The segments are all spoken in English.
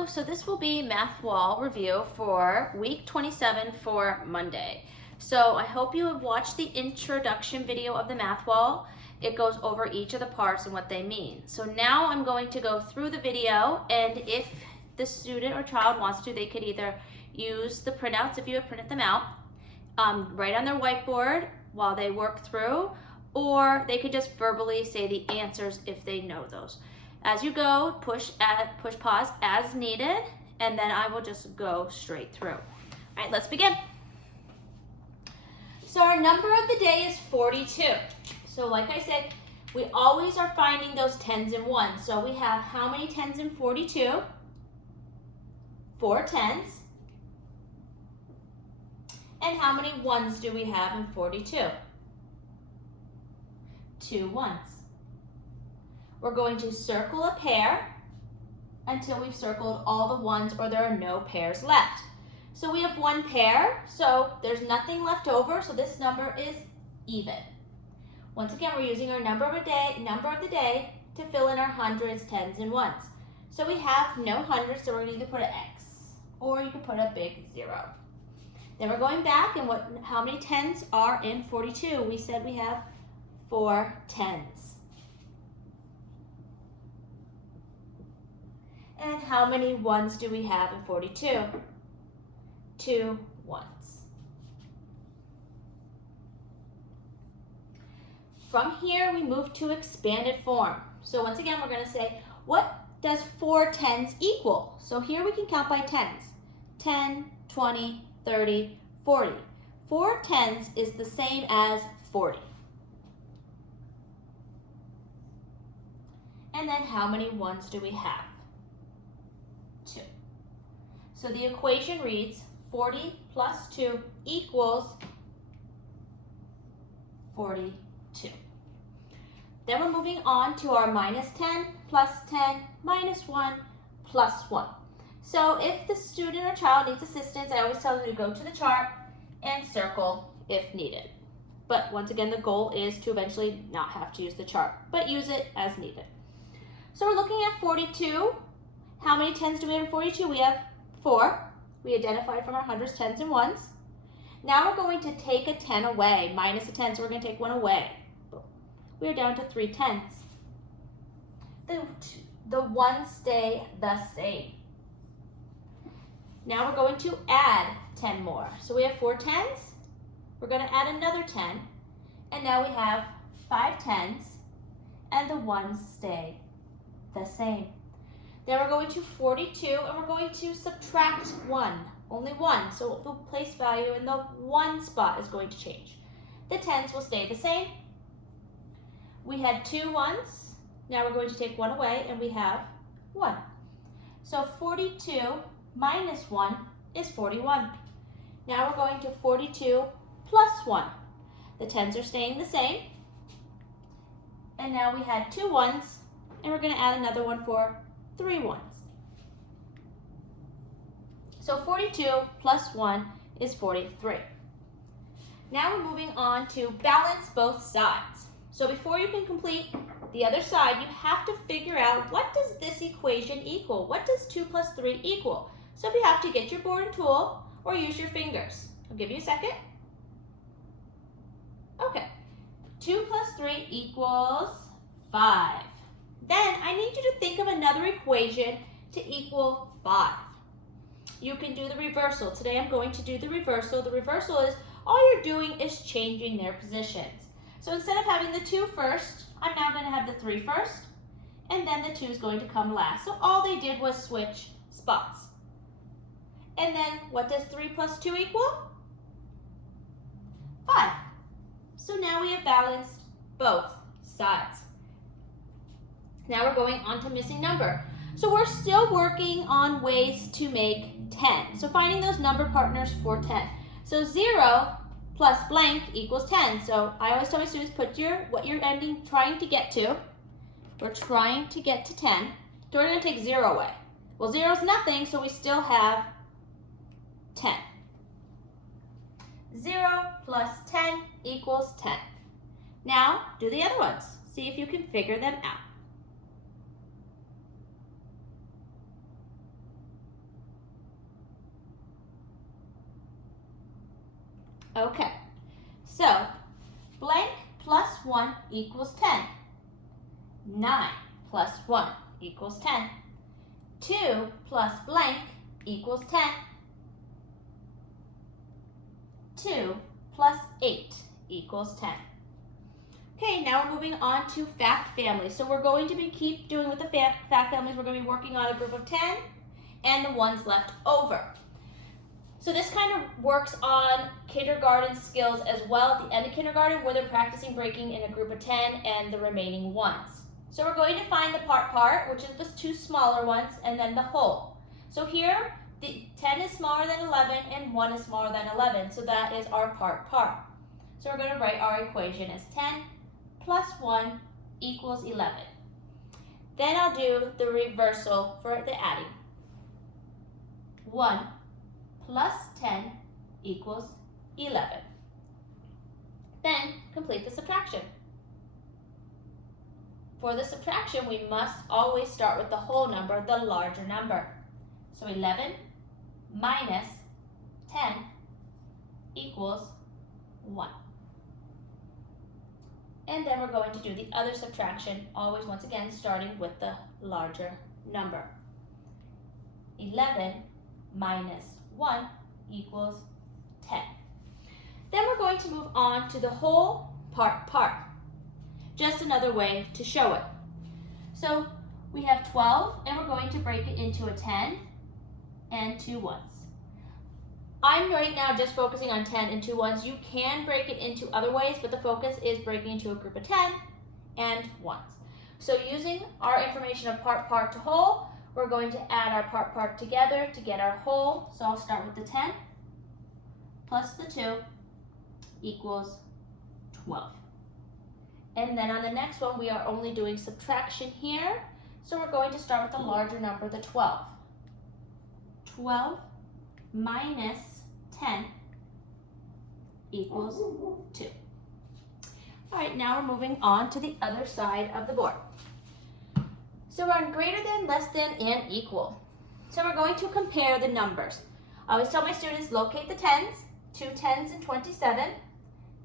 Hello, so this will be Math Wall review for week 27 for Monday. So I hope you have watched the introduction video of the Math Wall. It goes over each of the parts and what they mean. So now I'm going to go through the video, and if the student or child wants to, they could either use the printouts if you have printed them out, write on their whiteboard while they work through, or they could just verbally say the answers if they know those. As you go, push pause as needed, and then I will just go straight through. All right, let's begin. So our number of the day is 42. So like I said, we always are finding those tens and ones. So we have how many tens in 42? 4 tens. And how many ones do we have in 42? 2 ones. We're going to circle a pair until we've circled all the ones or there are no pairs left. So we have one pair, so there's nothing left over, so this number is even. Once again, we're using our number of the day to fill in our hundreds, tens, and ones. So we have no hundreds, so we're going to either put an X or you can put a big 0. Then we're going back, and how many tens are in 42? We said we have 4 tens. And how many ones do we have in 42? 2 ones. From here, we move to expanded form. So once again, we're going to say, what does 4 tens equal? So here we can count by tens. 10, 20, 30, 40. 4 tens is the same as 40. And then how many ones do we have? 2. So the equation reads 40 plus 2 equals 42. Then we're moving on to our minus 10, plus 10, minus 1, plus 1. So if the student or child needs assistance, I always tell them to go to the chart and circle if needed. But once again, the goal is to eventually not have to use the chart, but use it as needed. So we're looking at 42. How many tens do we have in 42? We have 4. We identified from our hundreds, tens, and ones. Now we're going to take a 10 away, minus a 10, so we're going to take 1 away. We're down to 3 tens. The ones stay the same. Now we're going to add 10 more. So we have 4 tens. We're going to add another 10. And now we have 5 tens, and the ones stay the same. Then we're going to 42, and we're going to subtract 1, only 1. So the place value in the 1 spot is going to change. The tens will stay the same. We had 2 ones. Now we're going to take 1 away, and we have 1. So 42 minus 1 is 41. Now we're going to 42 plus 1. The tens are staying the same. And now we had 2 ones, and we're going to add another one for 3 ones. So 42 plus 1 is 43. Now we're moving on to balance both sides. So before you can complete the other side, you have to figure out, what does this equation equal? What does 2 plus 3 equal? So if you have to, get your board and tool or use your fingers. I'll give you a second. Okay, 2 plus 3 equals 5. Then I need you to think of another equation to equal 5. You can do the reversal. Today I'm going to do the reversal. The reversal is, all you're doing is changing their positions. So instead of having the 2 first, I'm now going to have the 3 first, and then the 2 is going to come last. So all they did was switch spots. And then what does 3 plus 2 equal? 5. So now we have balanced both sides. Now we're going on to missing number. So we're still working on ways to make 10. So finding those number partners for 10. So 0 plus blank equals 10. So I always tell my students, put what you're trying to get to. We're trying to get to 10. So we're going to take 0 away. Well, 0 is nothing, so we still have 10. 0 plus 10 equals 10. Now do the other ones. See if you can figure them out. Okay, so blank plus 1 equals 10. 9 plus 1 equals 10. 2 plus blank equals 10. 2 plus 8 equals 10. Okay, now we're moving on to fact families. So we're going to keep doing with the fact families. We're going to be working on a group of 10 and the ones left over. So this kind of works on kindergarten skills as well at the end of kindergarten, where they're practicing breaking in a group of 10 and the remaining ones. So we're going to find the part, which is the two smaller ones, and then the whole. So here, the 10 is smaller than 11 and 1 is smaller than 11. So that is our part. So we're going to write our equation as 10 plus 1 equals 11. Then I'll do the reversal for the adding. 1 plus 10 equals 11. Then complete the subtraction. For the subtraction, we must always start with the whole number, the larger number. So 11 minus 10 equals 1. And then we're going to do the other subtraction, always once again starting with the larger number. 11 minus 1 equals 10. Then we're going to move on to the whole part. Just another way to show it. So we have 12 and we're going to break it into a 10 and 2 ones. I'm right now just focusing on 10 and 2 ones. You can break it into other ways, but the focus is breaking into a group of 10 and ones. So using our information of part to whole, we're going to add our part together to get our whole. So I'll start with the 10 plus the 2 equals 12. And then on the next one, we are only doing subtraction here. So we're going to start with the larger number, the 12. 12 minus 10 equals 2. All right, now we're moving on to the other side of the board. So we're on greater than, less than, and equal. So we're going to compare the numbers. I always tell my students, locate the tens, 2 10s and 27,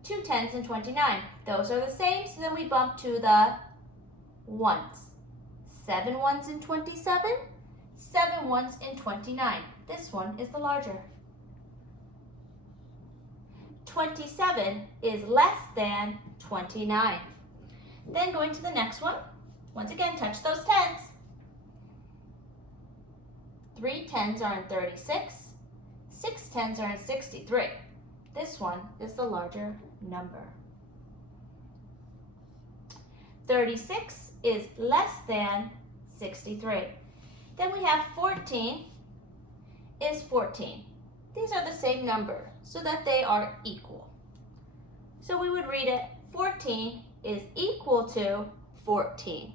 2 10s and 29. Those are the same, so then we bump to the ones. 7 ones and 27, 7 ones and 29. This one is the larger. 27 is less than 29. Then going to the next one. Once again, touch those tens. 3 10s are in 36. 6 10s are in 63. This one is the larger number. 36 is less than 63. Then we have 14 is 14. These are the same number, so that they are equal. So we would read it, 14 is equal to 14.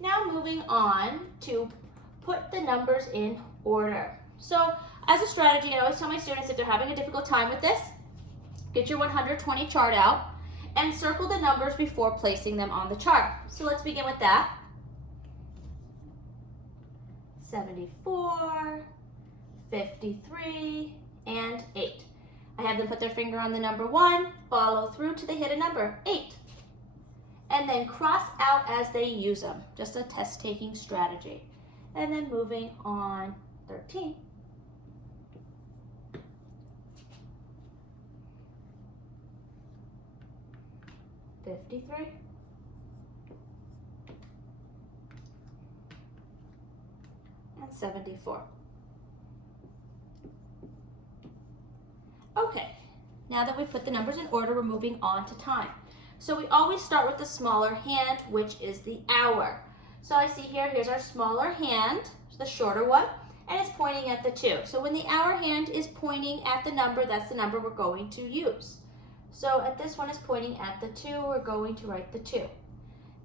Now moving on to put the numbers in order. So as a strategy, I always tell my students, if they're having a difficult time with this, get your 120 chart out and circle the numbers before placing them on the chart. So let's begin with that. 74, 53, and 8. I have them put their finger on the number 1, follow through till they hit a number, 8. And then cross out as they use them, just a test-taking strategy. And then moving on, 13. 53. And 74. Okay, now that we've put the numbers in order, we're moving on to time. So we always start with the smaller hand, which is the hour. So I see here, here's our smaller hand, the shorter one, and it's pointing at the 2. So when the hour hand is pointing at the number, that's the number we're going to use. So at this one is pointing at the 2, we're going to write the 2.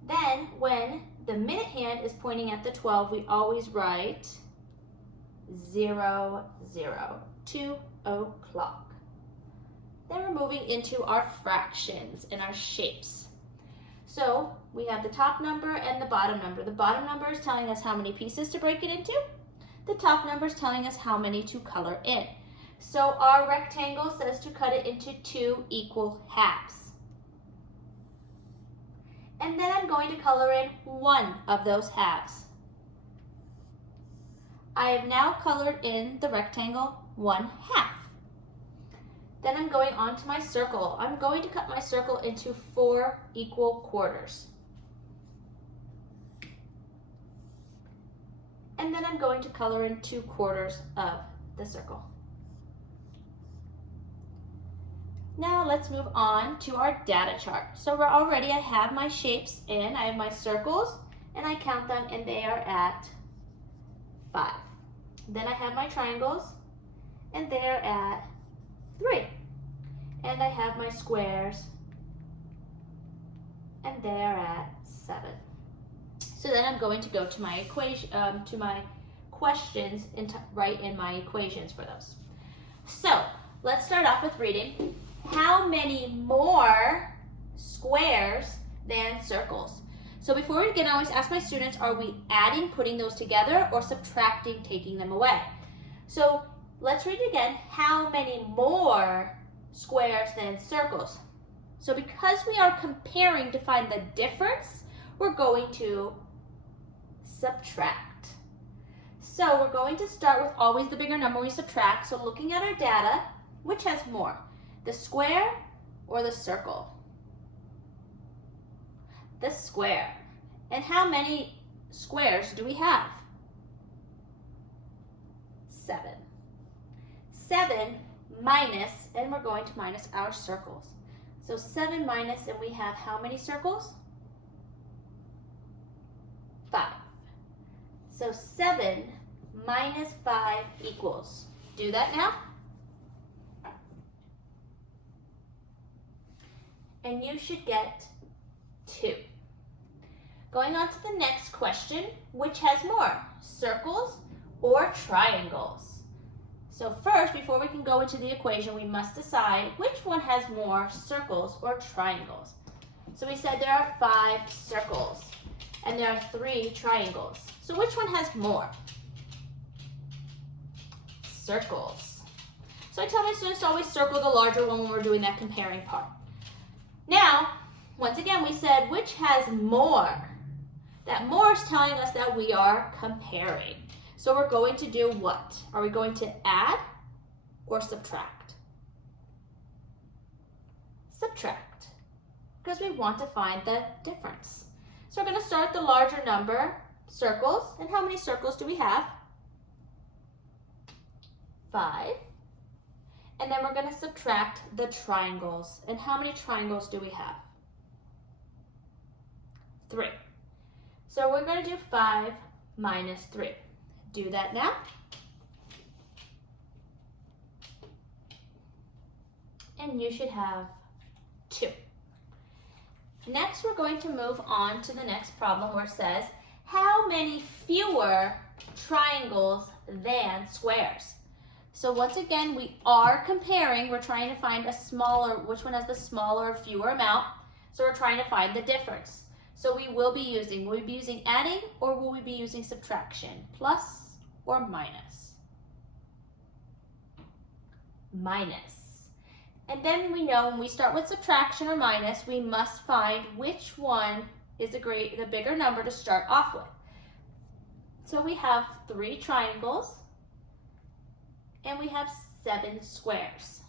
Then when the minute hand is pointing at the 12, we always write 0, 0, 2 o'clock. Then we're moving into our fractions and our shapes. So we have the top number and the bottom number. The bottom number is telling us how many pieces to break it into. The top number is telling us how many to color in. So our rectangle says to cut it into 2 equal halves. And then I'm going to color in one of those halves. I have now colored in the rectangle 1 half. Then I'm going on to my circle. I'm going to cut my circle into 4 equal quarters. And then I'm going to color in 2 quarters of the circle. Now let's move on to our data chart. So I have my shapes in. I have my circles, and I count them, and they are at 5. Then I have my triangles, and they are at 3. And I have my squares, and they are at 7. So then I'm going to go to my equation, to my questions, and write in my equations for those. So let's start off with reading. How many more squares than circles? So before we begin, I always ask my students, are we adding, putting those together, or subtracting, taking them away? So let's read it again. How many more squares than circles? So because we are comparing to find the difference, we're going to subtract. So we're going to start with always the bigger number we subtract. So looking at our data, which has more? The square or the circle? The square. And how many squares do we have? 7. 7 minus, and we're going to minus our circles. So 7 minus, and we have how many circles? 5. So 7 minus 5 equals. Do that now. And you should get 2. Going on to the next question, which has more, circles or triangles? So first, before we can go into the equation, we must decide which one has more, circles or triangles. So we said there are 5 circles and there are 3 triangles. So which one has more? Circles. So I tell my students to always circle the larger one when we're doing that comparing part. Now, once again, we said which has more. That more is telling us that we are comparing. So we're going to do what? Are we going to add or subtract? Subtract, because we want to find the difference. So we're going to start the larger number, circles. And how many circles do we have? 5. And then we're going to subtract the triangles. And how many triangles do we have? 3. So we're going to do 5 minus 3. Do that now. And you should have 2. Next, we're going to move on to the next problem where it says, how many fewer triangles than squares? So once again, we are comparing. We're trying to find a smaller, which one has the smaller or fewer amount. So we're trying to find the difference. So will we be using adding or will we be using subtraction? Plus or minus? Minus. And then we know when we start with subtraction or minus, we must find which one is the bigger number to start off with. So we have 3 triangles and we have 7 squares.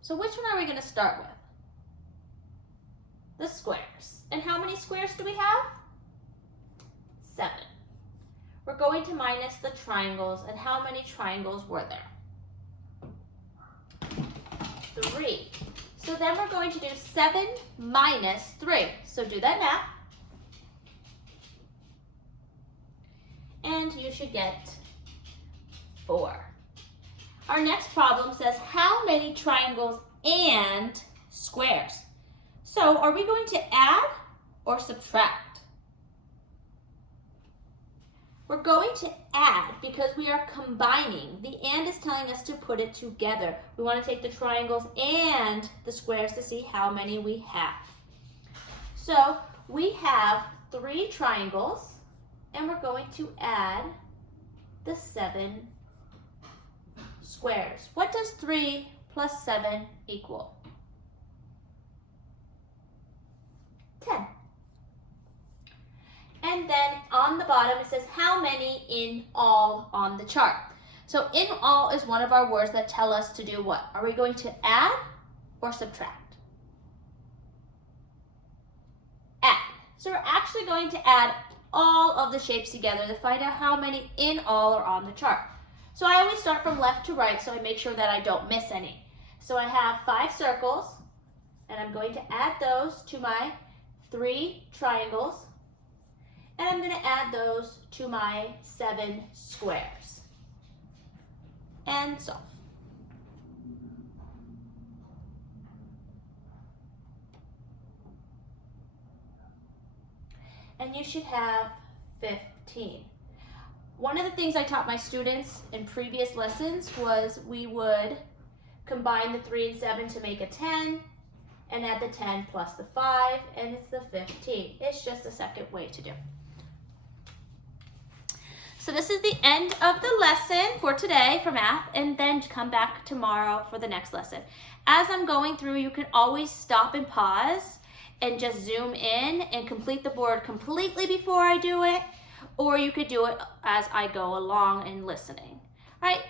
So which one are we going to start with? The squares. And how many squares do we have? 7. We're going to minus the triangles. And how many triangles were there? 3. So then we're going to do 7 minus 3. So do that now. And you should get 4. Our next problem says how many triangles and squares? So are we going to add or subtract? We're going to add because we are combining. The and is telling us to put it together. We want to take the triangles and the squares to see how many we have. So we have 3 triangles and we're going to add the 7 squares. What does 3 plus 7 equal? 10. And then on the bottom it says how many in all on the chart. So in all is one of our words that tell us to do what? Are we going to add or subtract? Add. So we're actually going to add all of the shapes together to find out how many in all are on the chart. So I always start from left to right so I make sure that I don't miss any. So I have 5 circles and I'm going to add those to my 3 triangles and I'm going to add those to my 7 squares. And solve. And you should have 15. One of the things I taught my students in previous lessons was we would combine the 3 and 7 to make a 10 and add the 10 plus the 5 and it's the 15. It's just a second way to do. So this is the end of the lesson for today for math, and then come back tomorrow for the next lesson. As I'm going through, you can always stop and pause and just zoom in and complete the board completely before I do it, or you could do it as I go along and listening. All right,